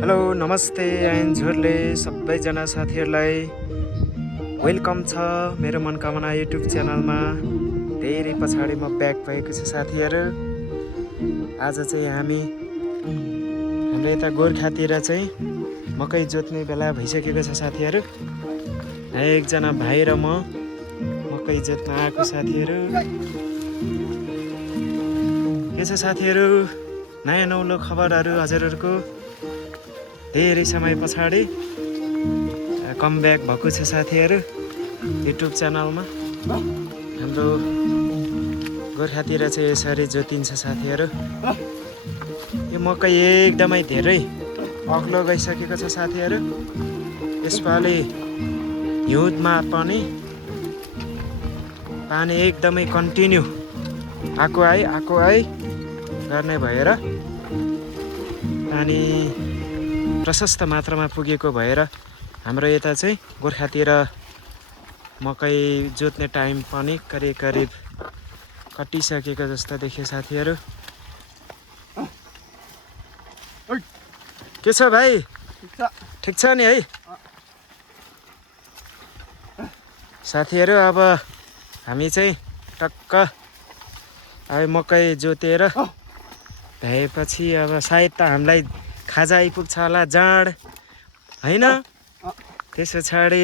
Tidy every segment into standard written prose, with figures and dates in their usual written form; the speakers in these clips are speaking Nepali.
हेलो नमस्ते आइन्जोरले सबैजना साथीहरूलाई वेलकम छ मेरो मनकामना युट्युब च्यानलमा। धेरै पछाडि म ब्याक भएको छु साथीहरू। आज चाहिँ हाम्रो यता गोर्खातिर चाहिँ मकै जोत्ने बेला भइसकेको छ साथीहरू। एकजना भाइ र म मकै जोत्न आएको साथीहरू। के छ साथीहरू, नयाँ नौलो खबरहरू हजुरहरूको? धेरै समय पछाडि कमब्याक भएको छ साथीहरू युट्युब च्यानलमा। हाम्रो गोर्खातिर चाहिँ यसरी जोतिन्छ साथीहरू। यो मकै एकदमै धेरै अग्लो गइसकेको छ साथीहरू। यसपालि हिउँदमा पनि पानी एकदमै कन्टिन्यू आएको आइ गर्ने भएर पानी प्रशस्त मात्रामा पुगेको भएर हाम्रो यता चाहिँ गोर्खातिर मकै जोत्ने टाइम पनि करिब कटिसकेको जस्तो देखियो साथीहरू। के छ भाइ, ठिक छ नि है साथीहरू? अब हामी चाहिँ टक्क अब मकै जोतेर भएपछि अब सायद त हामीलाई खाजा आइपुग्छ होला, जाँड होइन? त्यस पछाडि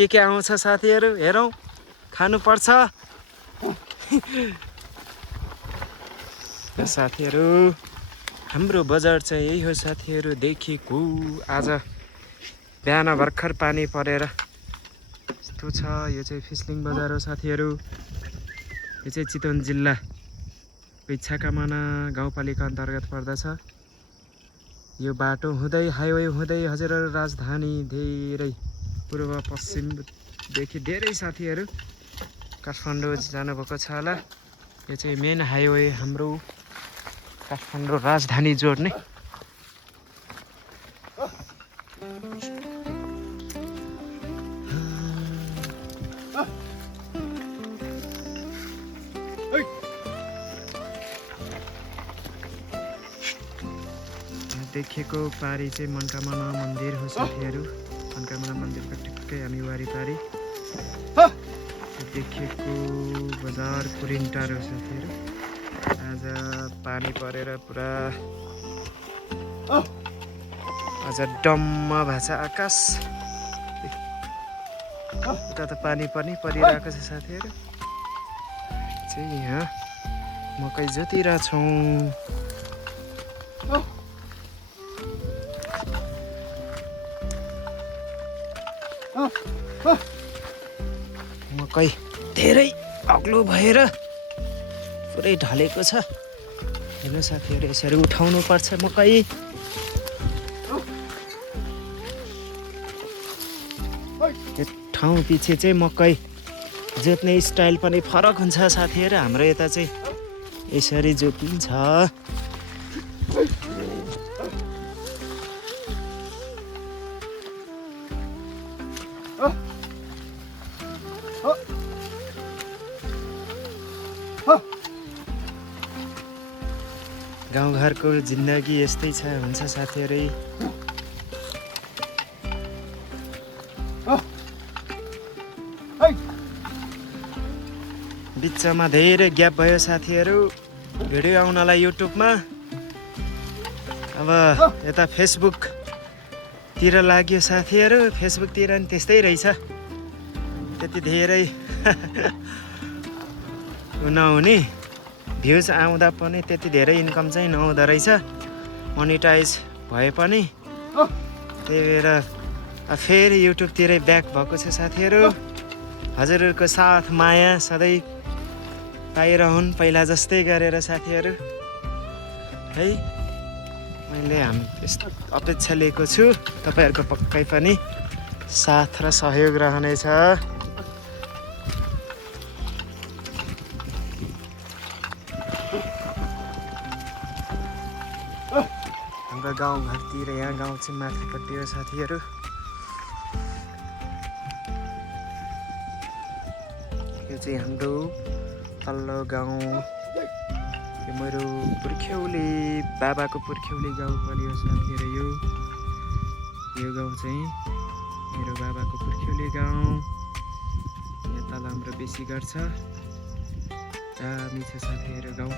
के आउँछ साथीहरू हेरौँ, खानुपर्छ साथीहरू। हाम्रो बजार चाहिँ यही हो साथीहरू देखेको। आज बिहान भर्खर पानी परेर यस्तो छ। यो चाहिँ फिस्लिङ बजार हो साथीहरू। यो चाहिँ चितवन जिल्ला इच्छाकामना गाउँपालिका अन्तर्गत पर्दछ। यो बाटो हुँदै हाइवे हुँदै हजुरहरू राजधानी धेरै पूर्व पश्चिमदेखि धेरै साथीहरू काठमाडौँ जानुभएको छ होला। यो चाहिँ मेन हाइवे हाम्रो काठमाडौँ राजधानी जोड्ने। देखेको पारी चाहिँ मनकामना मन्दिर हो साथीहरू। मनकामना मन्दिरको ठिक्कै हामी वारिपारि देखेको बजार कुरिन्टार हो साथीहरू। आज पानी परेर पुरा आज डम्म भएको छ आकाश। उता त पानी पनि परिरहेको छ साथीहरू। चाहिँ यहाँ मकै जोतिरहेछौँ। मकै धेरै अग्लो भएर पुरै ढलेको छ। हेर्नु साथीहरू, यसरी उठाउनु पर्छ मकै। यो ठाउँ पछि चाहिँ मकै जोत्ने स्टाइल पनि फरक हुन्छ साथीहरू। हाम्रो यता चाहिँ यसरी जोतिन्छ। गाउँघरको जिन्दगी यस्तै छ हुन्छ साथीहरू। बिचमा धेरै ग्याप भयो साथीहरू भिडियो आउनलाई युट्युबमा। अब यता फेसबुकतिर लाग्यो साथीहरू। फेसबुकतिर नि त्यस्तै रहेछ, त्यति धेरै नहुने, भ्युज आउँदा पनि त्यति धेरै इन्कम चाहिँ नहुँदो रहेछ मोनिटाइज भए पनि। त्यही भएर फेरि युट्युबतिरै ब्याक भएको छ साथीहरू। हजुरहरूको साथ माया सधैँ पाइरहन् पहिला जस्तै गरेर साथीहरू है। मैले यस्तो अपेक्षा लिएको छु, तपाईँहरूको पक्कै पनि साथ र सहयोग रहनेछ। हाम्रो गाउँघरतिर यहाँ गाउँ चाहिँ माथिपट्टि हो साथीहरू। यो चाहिँ हाम्रो तल्लो गाउँ। यो मेरो पुर्ख्यौली बाबाको पुर्ख्यौली गाउँ पनि हो साथीहरू। यो यो गाउँ चाहिँ मेरो बाबाको पुर्ख्यौली गाउँ। यहाँ तल हाम्रो बेसी घर छ। दामी छ साथीहरू गाउँ।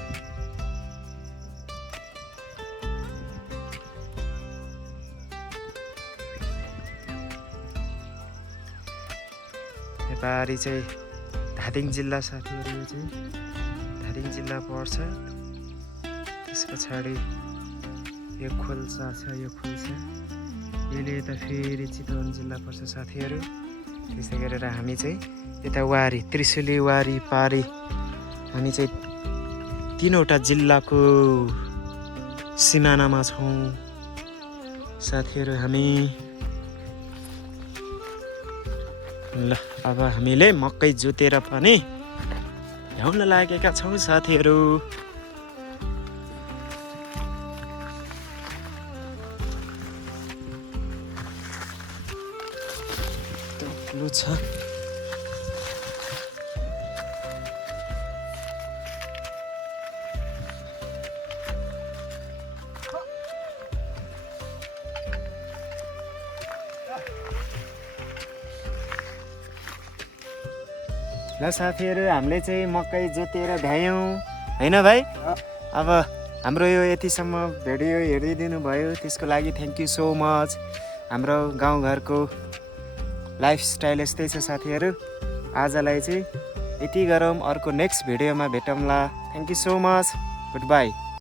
नेपाली चाहिँ धादिङ जिल्ला साथीहरू, यो चाहिँ धादिङ जिल्ला पर्छ। त्यस पछाडि यो खोल्सा छ, यो खोल्सा यसले यता फेरि चितवन जिल्ला पर्छ साथीहरू। त्यसै गरेर हामी चाहिँ यता वारी, त्रिशुली, वारी, पारी, हामी चाहिँ 3वटा जिल्लाको सिमानामा छौँ साथीहरू हामी। ल अब हामीले मकै जोतेर पनि भ्याउन लागेका छौँ साथीहरू। लु छ ल साथीहरू, हामीले चाहिँ मकै जोतेर भ्यायौँ होइन भाइ? अब हाम्रो यो यतिसम्म भिडियो हेरिदिनु भयो त्यसको लागि थ्याङ्क यू सो मच। हाम्रो गाउँघरको लाइफस्टाइल यस्तै छ साथीहरू। आजलाई चाहिँ यति गरौँ, अर्को नेक्स्ट भिडियोमा भेटौँला। Thank you so much, good by.